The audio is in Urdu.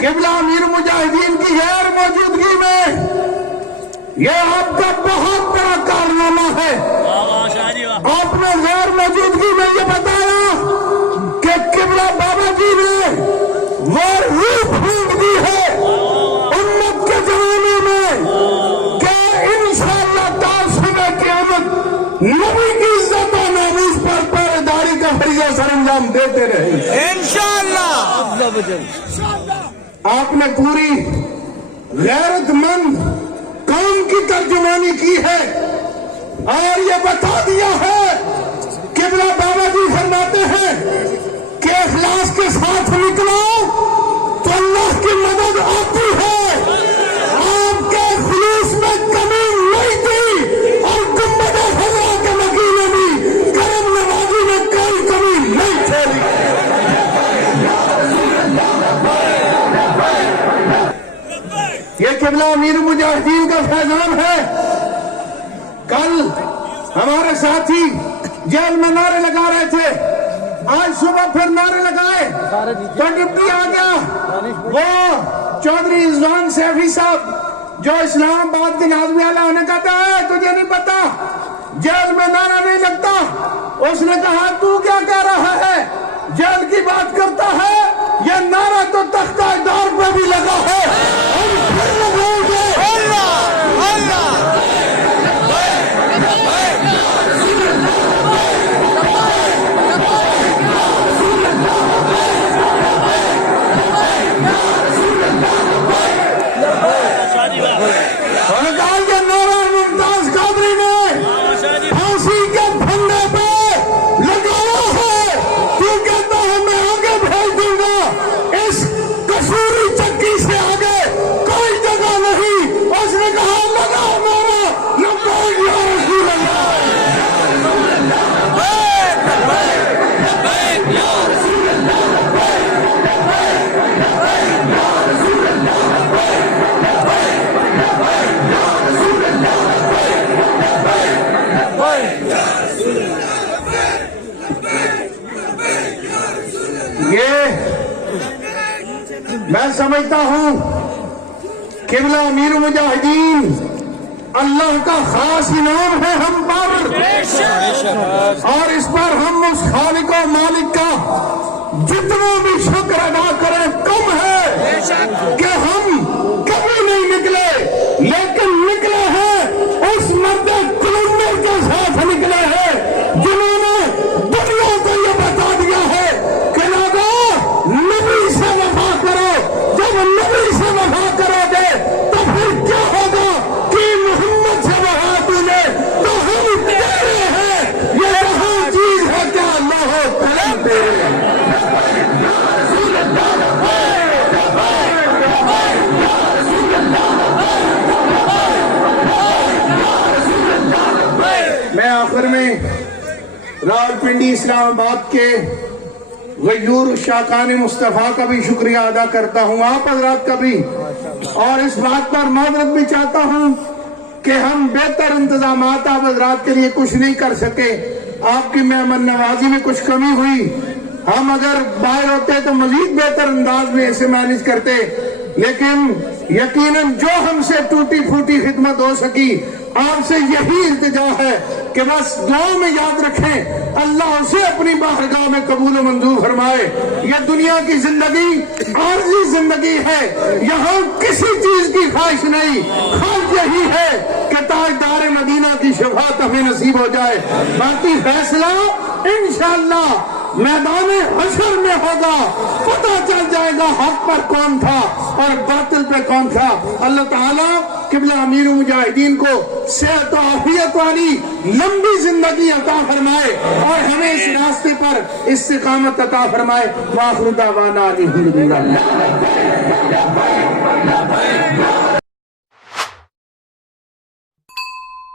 قبلہ امیر مجاہدین کی غیر موجودگی میں یہ آپ کا بہت بڑا کارنامہ ہے. آپ نے غیر موجودگی میں یہ بتایا کہ قبلہ بابا جی نے وہ روح پھونک دی ہے امت کے زمانے میں کہ انشاءاللہ تعصب قیامت نبی کی عزت و ناموس پر پہرے داری کا فریضہ سر انجام دیتے رہے انشاءاللہ. آپ نے پوری غیرت مند قوم کی ترجمانی کی ہے اور یہ بتا دیا ہے. قبلہ بابا جی فرماتے ہیں کہ اخلاص کے ساتھ نکلو تو اللہ کی مدد آتی ہے. آپ کے خلوص میں کمی نہیں تھی اور گنبد خضرا کے مکینے بھی کرم نوازی میں کوئی کمی نہیں تھی. یہ قبلہ امیر مجاہدین کا فیضان ہے. کل ہمارے ساتھی جیل میں نعرے لگا رہے تھے, آج صبح پھر نعرے لگائے تو ڈپٹی آ گیا وہ چودھری رضوان سیفی صاحب جو اسلام آباد کے ناظم اعلیٰ انہیں کہتا ہے تجھے نہیں پتا جیل میں نعرہ نہیں لگتا. اس نے کہا تو کیا کہہ رہا ہے, جیل کی بات کرتا ہے, یہ نعرہ تو تختہ دار پہ بھی لگا ہے. ہم پھر لگائیں گے. میں سمجھتا ہوں قبلہ امیر مجاہدین اللہ کا خاص انعام ہے ہم پر, اور اس پر ہم اس خالق و مالک کا جتنا بھی شکر ادا کریں کم ہے کہ ہم کبھی نہیں نکلے, لیکن نکلے ہیں اس مرد کلندر کے ساتھ نکلے ہیں جنہوں نے دنیا کو یہ بتا دیا ہے کہ لوگوں نبی سے وفا کرو. جب نبی سے وفا کرو گے تو پھر کیا ہوگا کہ محمد سے وفا تجھے تو ہم تیرے ہیں. یہ رہا چیز ہے کیا اللہ ہو کرم تیرے. میں آخر میں راولپنڈی اسلام آباد کے غیور شاقان مصطفیٰ کا بھی شکریہ ادا کرتا ہوں, آپ حضرات کا بھی, اور اس بات پر معذرت بھی چاہتا ہوں کہ ہم بہتر انتظامات آپ حضرات کے لیے کچھ نہیں کر سکے. آپ کی مہمان نوازی میں کچھ کمی ہوئی, ہم اگر باہر ہوتے تو مزید بہتر انداز میں اسے مینج کرتے, لیکن یقیناً جو ہم سے ٹوٹی پھوٹی خدمت ہو سکی آپ سے یہی التجا ہے کہ بس دعا میں یاد رکھیں اللہ اسے اپنی بارگاہ میں قبول و منظور فرمائے. یہ دنیا کی زندگی عارضی زندگی ہے, یہاں کسی چیز کی خواہش نہیں, خواہش یہی ہے کہ تاجدار مدینہ کی شفاعت ہمیں نصیب ہو جائے. باقی فیصلہ انشاءاللہ میدان حشر میں ہوگا, پتہ چل جائے گا حق پر کون تھا اور باطل پہ کون تھا. اللہ تعالیٰ قبلہ امیر مجاہدین کو صحت و عافیت والی لمبی زندگی عطا فرمائے اور ہمیں اس راستے پر استقامت عطا فرمائے. وآخر دعوانا الحمدللہ.